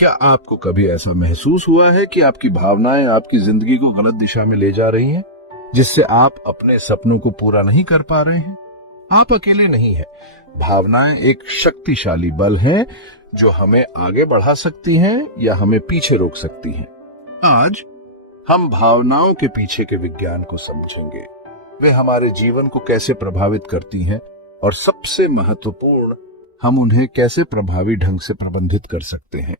क्या आपको कभी ऐसा महसूस हुआ है कि आपकी भावनाएं आपकी जिंदगी को गलत दिशा में ले जा रही हैं, जिससे आप अपने सपनों को पूरा नहीं कर पा रहे हैं? आप अकेले नहीं हैं। भावनाएं एक शक्तिशाली बल हैं जो हमें आगे बढ़ा सकती हैं या हमें पीछे रोक सकती हैं। आज हम भावनाओं के पीछे के विज्ञान को समझेंगे। वे हमारे जीवन को कैसे प्रभावित करती हैं और सबसे महत्वपूर्ण, हम उन्हें कैसे प्रभावी ढंग से प्रबंधित कर सकते हैं।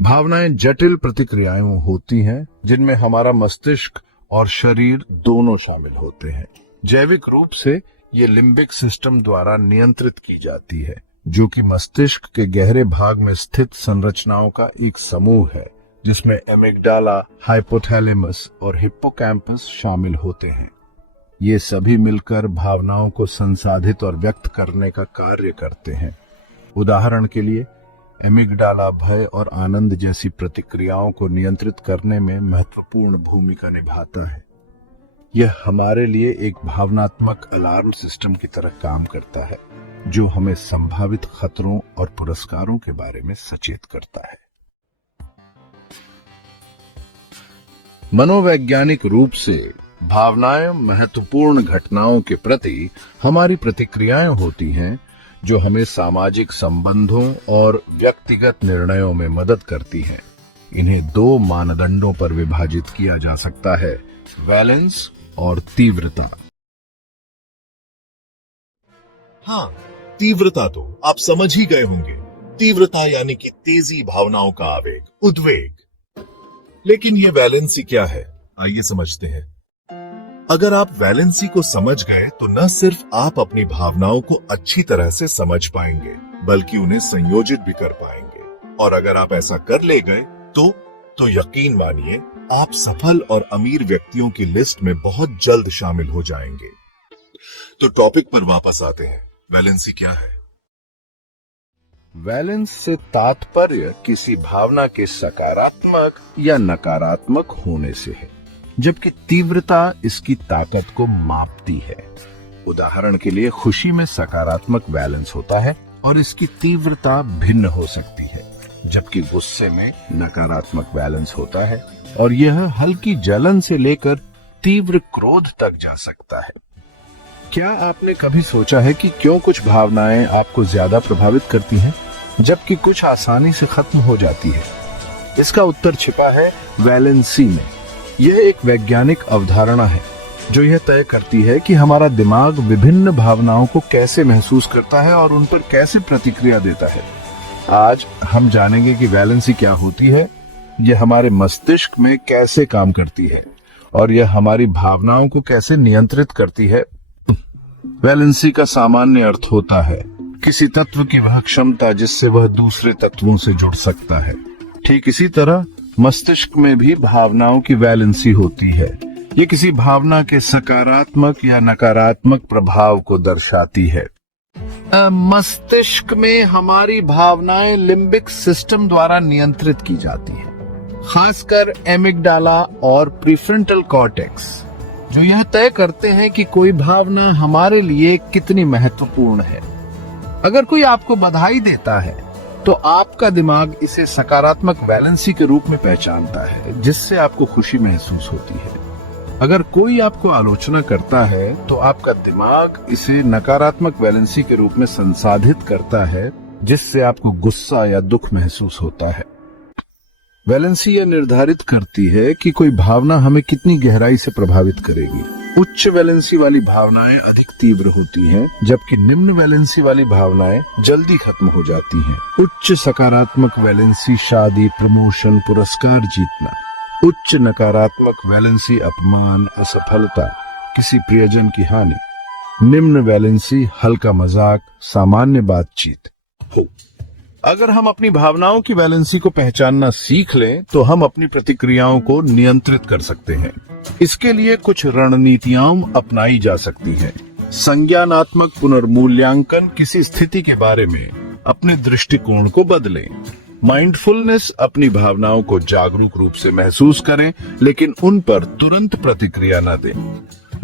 भावनाएं जटिल प्रतिक्रियाएं होती हैं जिनमें हमारा मस्तिष्क और शरीर दोनों शामिल होते हैं। जैविक रूप से ये लिम्बिक सिस्टम द्वारा नियंत्रित की जाती है, जो कि मस्तिष्क के गहरे भाग में स्थित संरचनाओं का एक समूह है, जिसमें एमिगडाला, हाइपोथैलेमस और हिप्पोकैम्पस शामिल होते हैं। ये सभी मिलकर भावनाओं को संसाधित और व्यक्त करने का कार्य करते हैं। उदाहरण के लिए, एमिगडाला भय और आनंद जैसी प्रतिक्रियाओं को नियंत्रित करने में महत्वपूर्ण भूमिका निभाता है। यह हमारे लिए एक भावनात्मक अलार्म सिस्टम की तरह काम करता है, जो हमें संभावित खतरों और पुरस्कारों के बारे में सचेत करता है। मनोवैज्ञानिक रूप से भावनाएं महत्वपूर्ण घटनाओं के प्रति हमारी प्रतिक्रियाएं होती हैं, जो हमें सामाजिक संबंधों और व्यक्तिगत निर्णयों में मदद करती हैं। इन्हें दो मानदंडों पर विभाजित किया जा सकता है, वैलेंस और तीव्रता। हाँ, तीव्रता तो आप समझ ही गए होंगे। तीव्रता यानी कि तेजी, भावनाओं का आवेग, उद्वेग। लेकिन ये वैलेंसी क्या है, आइए समझते हैं। अगर आप वैलेंसी को समझ गए तो न सिर्फ आप अपनी भावनाओं को अच्छी तरह से समझ पाएंगे, बल्कि उन्हें संयोजित भी कर पाएंगे। और अगर आप ऐसा कर ले गए तो यकीन मानिए, आप सफल और अमीर व्यक्तियों की लिस्ट में बहुत जल्द शामिल हो जाएंगे। तो टॉपिक पर वापस आते हैं। वैलेंसी क्या है? वैलेंस से तात्पर्य किसी भावना के सकारात्मक या नकारात्मक होने से है, जबकि तीव्रता इसकी ताकत को मापती है। उदाहरण के लिए, खुशी में सकारात्मक वैलेंस होता है और इसकी तीव्रता भिन्न हो सकती है, जबकि गुस्से में नकारात्मक वैलेंस होता है और यह हल्की जलन से लेकर तीव्र क्रोध तक जा सकता है। क्या आपने कभी सोचा है कि क्यों कुछ भावनाएं आपको ज्यादा प्रभावित करती हैं, जबकि कुछ आसानी से खत्म हो जाती है? इसका उत्तर छिपा है वैलेंसी में। यह एक वैज्ञानिक अवधारणा है जो यह तय करती है कि हमारा दिमाग विभिन्न भावनाओं को कैसे महसूस करता है और उन पर कैसे प्रतिक्रिया देता है। आज हम जानेंगे कि वैलेंसी क्या होती है, यह हमारे मस्तिष्क में कैसे काम करती है और यह हमारी भावनाओं को कैसे नियंत्रित करती है। वैलेंसी का सामान्य अर्थ होता है किसी तत्व की वह क्षमता जिससे वह दूसरे तत्वों से जुड़ सकता है। ठीक इसी तरह मस्तिष्क में भी भावनाओं की वैलेंसी होती है। ये किसी भावना के सकारात्मक या नकारात्मक प्रभाव को दर्शाती है। मस्तिष्क में हमारी भावनाएं लिम्बिक सिस्टम द्वारा नियंत्रित की जाती है, खासकर एमिगडाला और प्रीफ्रंटल कॉर्टेक्स, जो यह तय करते हैं कि कोई भावना हमारे लिए कितनी महत्वपूर्ण है। अगर कोई आपको बधाई देता है तो आपका दिमाग इसे सकारात्मक वैलेंसी के रूप में पहचानता है, जिससे आपको खुशी महसूस होती है। अगर कोई आपको आलोचना करता है तो आपका दिमाग इसे नकारात्मक वैलेंसी के रूप में संसाधित करता है, जिससे आपको गुस्सा या दुख महसूस होता है। वैलेंसी यह निर्धारित करती है कि कोई भावना हमें कितनी गहराई से प्रभावित करेगी। उच्च वैलेंसी वाली भावनाएं अधिक तीव्र होती हैं, जबकि निम्न वैलेंसी वाली भावनाएं जल्दी खत्म हो जाती हैं। उच्च सकारात्मक वैलेंसी शादी, प्रमोशन, पुरस्कार जीतना। उच्च नकारात्मक वैलेंसी अपमान, असफलता, किसी प्रियजन की हानि। निम्न वैलेंसी हल्का मजाक, सामान्य बातचीत। अगर हम अपनी भावनाओं की वैलेंसी को पहचानना सीख लें तो हम अपनी प्रतिक्रियाओं को नियंत्रित कर सकते हैं। इसके लिए कुछ रणनीतियां अपनाई जा सकती हैं। संज्ञानात्मक पुनर्मूल्यांकन, किसी स्थिति के बारे में अपने दृष्टिकोण को बदलें। माइंडफुलनेस, अपनी भावनाओं को जागरूक रूप से महसूस करें, लेकिन उन पर तुरंत प्रतिक्रिया न दें।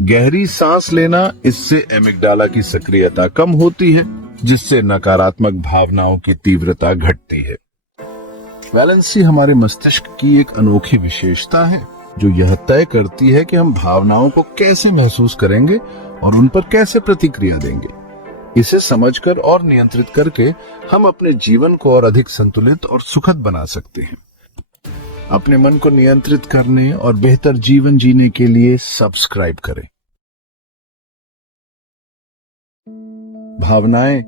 गहरी सांस लेना, इससे एमिगडाला की सक्रियता कम होती है, जिससे नकारात्मक भावनाओं की तीव्रता घटती है। वैलेंसी हमारे मस्तिष्क की एक अनोखी विशेषता है जो यह तय करती है कि हम भावनाओं को कैसे महसूस करेंगे और उन पर कैसे प्रतिक्रिया देंगे। इसे समझकर और नियंत्रित करके हम अपने जीवन को और अधिक संतुलित और सुखद बना सकते हैं। अपने मन को नियंत्रित करने और बेहतर जीवन जीने के लिए सब्सक्राइब करें। भावनाएं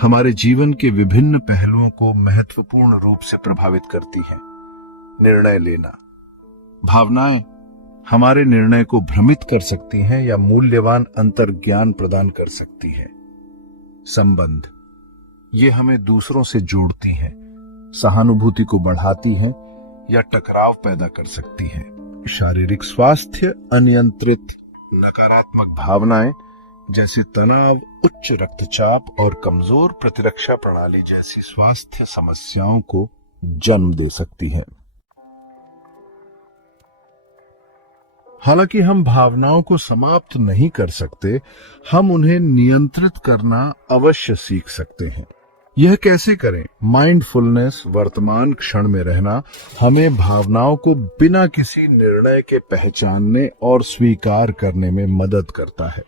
हमारे जीवन के विभिन्न पहलुओं को महत्वपूर्ण रूप से प्रभावित करती हैं। निर्णय लेना। भावनाएं हमारे निर्णय को भ्रमित कर सकती हैं या मूल्यवान अंतर्ज्ञान प्रदान कर सकती हैं। संबंध, ये हमें दूसरों से जोड़ती हैं, सहानुभूति को बढ़ाती हैं या टकराव पैदा कर सकती हैं। शारीरिक स्वास्थ्य, अनियंत्रित नकारात्मक भावनाएं जैसे तनाव, उच्च रक्तचाप और कमजोर प्रतिरक्षा प्रणाली जैसी स्वास्थ्य समस्याओं को जन्म दे सकती हैं। हालांकि हम भावनाओं को समाप्त नहीं कर सकते, हम उन्हें नियंत्रित करना अवश्य सीख सकते हैं। यह कैसे करें? माइंडफुलनेस, वर्तमान क्षण में रहना, हमें भावनाओं को बिना किसी निर्णय के पहचानने और स्वीकार करने में मदद करता है।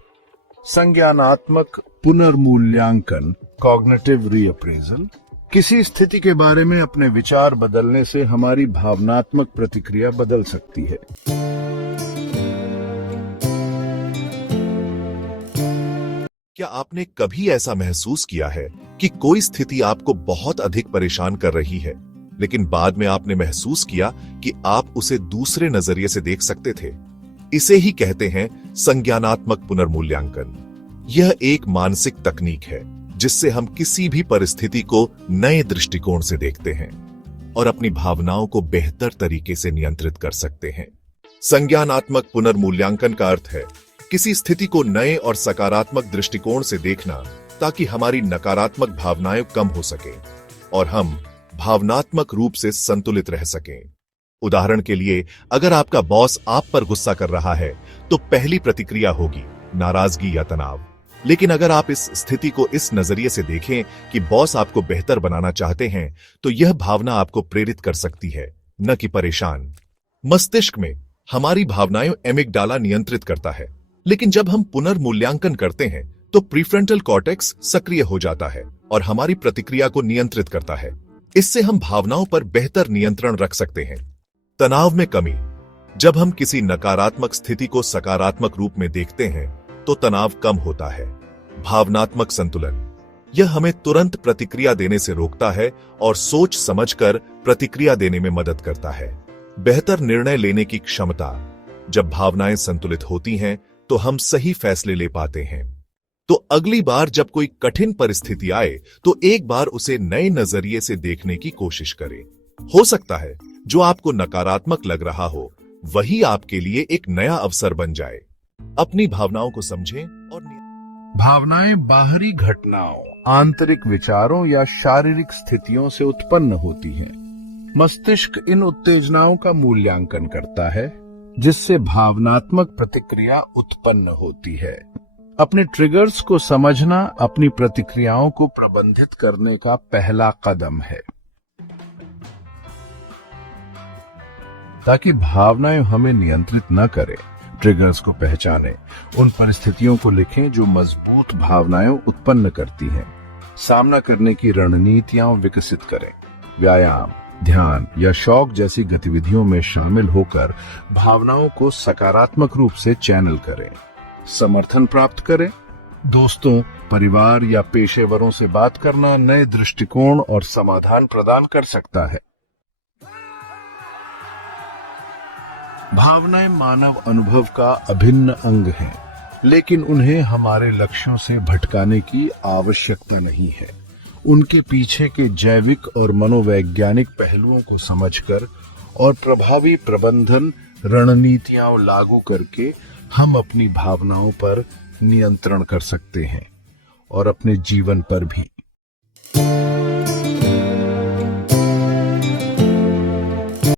संज्ञानात्मक पुनर्मूल्यांकन, कॉग्निटिव रीअप्रेजल, किसी स्थिति के बारे में अपने विचार बदलने से हमारी भावनात्मक प्रतिक्रिया बदल सकती है। क्या आपने कभी ऐसा महसूस किया है कि कोई स्थिति आपको बहुत अधिक परेशान कर रही है, लेकिन बाद में आपने महसूस किया कि आप उसे दूसरे नजरिए से देख सकते थे? इसे ही कहते हैं संज्ञानात्मक पुनर्मूल्यांकन। यह एक मानसिक तकनीक है जिससे हम किसी भी परिस्थिति को नए दृष्टिकोण से देखते हैं और अपनी भावनाओं को बेहतर तरीके से नियंत्रित कर सकते हैं। संज्ञानात्मक पुनर्मूल्यांकन का अर्थ है किसी स्थिति को नए और सकारात्मक दृष्टिकोण से देखना ताकि हमारी नकारात्मक भावनाएं कम हो सके और हम भावनात्मक रूप से संतुलित रह सकें। उदाहरण के लिए, अगर आपका बॉस आप पर गुस्सा कर रहा है तो पहली प्रतिक्रिया होगी नाराजगी या तनाव। लेकिन अगर आप इस स्थिति को इस नजरिए से देखें कि बॉस आपको बेहतर बनाना चाहते हैं, तो यह भावना आपको प्रेरित कर सकती है, न कि परेशान। मस्तिष्क में हमारी भावनाएं एमिगडाला नियंत्रित करता है, लेकिन जब हम पुनर्मूल्यांकन करते हैं तो प्रीफ्रंटल कॉर्टेक्स सक्रिय हो जाता है और हमारी प्रतिक्रिया को नियंत्रित करता है। इससे हम भावनाओं पर बेहतर नियंत्रण रख सकते हैं। तनाव में कमी। जब हम किसी नकारात्मक स्थिति को सकारात्मक रूप में देखते हैं तो तनाव कम होता है। भावनात्मक संतुलन। यह हमें तुरंत प्रतिक्रिया देने से रोकता है और सोच समझकर प्रतिक्रिया देने में मदद करता है। बेहतर निर्णय लेने की क्षमता। जब भावनाएं संतुलित होती हैं तो हम सही फैसले ले पाते हैं। तो अगली बार जब कोई कठिन परिस्थिति आए तो एक बार उसे नए नजरिए से देखने की कोशिश करें। हो सकता है जो आपको नकारात्मक लग रहा हो वही आपके लिए एक नया अवसर बन जाए। अपनी भावनाओं को समझें और भावनाएं बाहरी घटनाओं, आंतरिक विचारों या शारीरिक स्थितियों से उत्पन्न होती हैं। मस्तिष्क इन उत्तेजनाओं का मूल्यांकन करता है जिससे भावनात्मक प्रतिक्रिया उत्पन्न होती है। अपने ट्रिगर्स को समझना अपनी प्रतिक्रियाओं को प्रबंधित करने का पहला कदम है। ताकि भावनाएं हमें नियंत्रित न करें, ट्रिगर्स को पहचानें, उन परिस्थितियों को लिखें जो मजबूत भावनाएं उत्पन्न करती हैं। सामना करने की रणनीतियां विकसित करें। व्यायाम, ध्यान या शौक जैसी गतिविधियों में शामिल होकर भावनाओं को सकारात्मक रूप से चैनल करें। समर्थन प्राप्त करें। दोस्तों, परिवार या पेशेवरों से बात करना नए दृष्टिकोण और समाधान प्रदान कर सकता है। भावनाएं मानव अनुभव का अभिन्न अंग हैं, लेकिन उन्हें हमारे लक्ष्यों से भटकाने की आवश्यकता नहीं है। उनके पीछे के जैविक और मनोवैज्ञानिक पहलुओं को समझकर और प्रभावी प्रबंधन रणनीतियां लागू करके हम अपनी भावनाओं पर नियंत्रण कर सकते हैं और अपने जीवन पर भी।